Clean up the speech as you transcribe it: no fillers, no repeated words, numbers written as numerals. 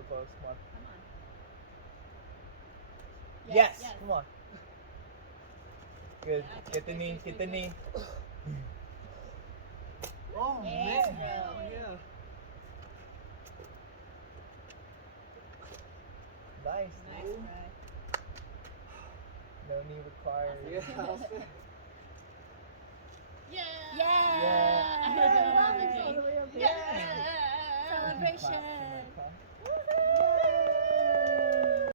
So close. Come on. Come on. Yes. Yes. Come on. Good. Yeah, Get the good, knee. good, Get good, the good. knee. Oh Yes, man. bro. Yeah. Nice, Nice, dude. bro. No knee required. Yeah. I'll say. Yeah. Yeah. I heard Yeah. that on the All the way up thing. there. Yeah. We can clap. Celebration.